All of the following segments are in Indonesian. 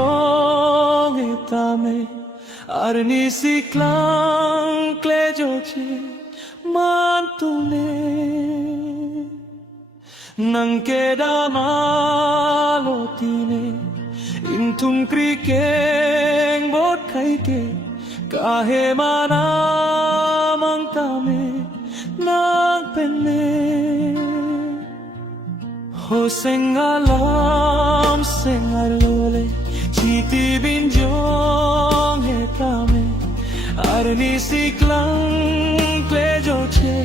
binjong hitame arni siklang klejoche mantune nang kedamalotine intum krikeng bot kaike kahe manamang tame nang penne ho sengalam sengalole chiti binjong hetame arni siklang klejoche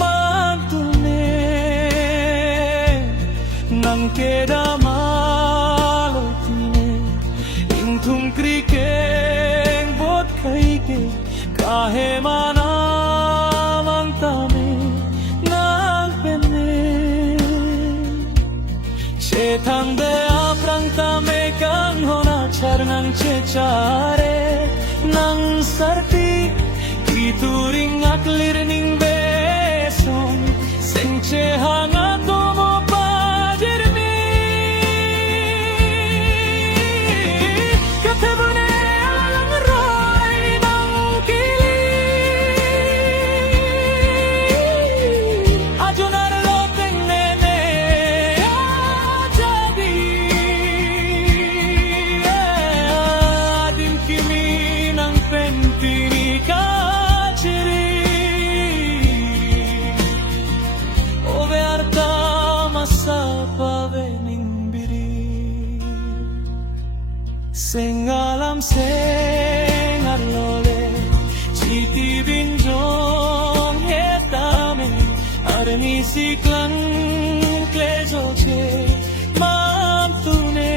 mantune nang kedamalotine intum krikeng bot kaike kahe manamang tame nang penne cetang de aprang tame kang hona charnang cecare nang sarti ituring aklir ning beson sengce hanga tomo pajermi katebune alang roy nang kili ajunar loteng nene ajadi adim kimi nang pentini kachiri ove arta masa pave ningbiri sengalam sengarlole chiti binjong hetame arni siklan klejoche mantune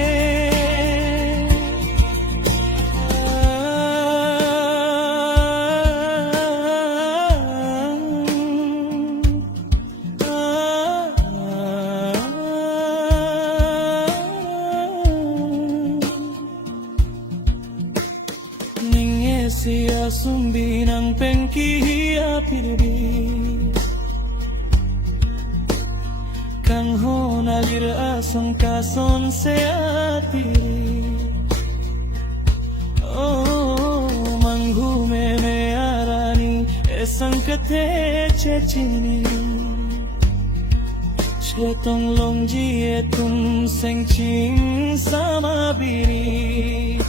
sia sumbi nang pengki hia pirbi kang hona lir asong kason se atiri oh manghume me arani esang kate chechini chetong longji etum sengching sama biri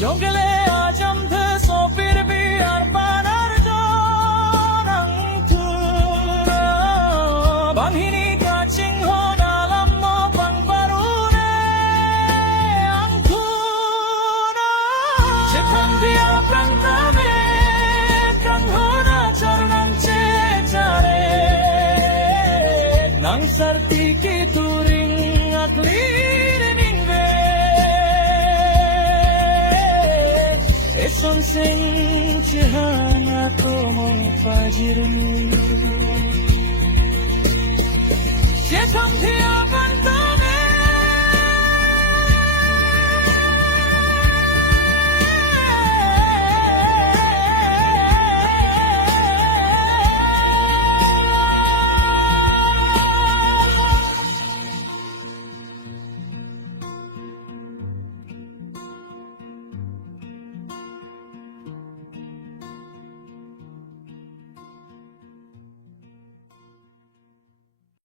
Jongale ajam the so pir bhi arpanar jonang thura banghini kaching ho dalam mo pangbarune angthuna chepan dia prantame kang hona charnang chechare nang sarti ki turing aklir ningve Son sing chihana tomo pajirni Chetam thia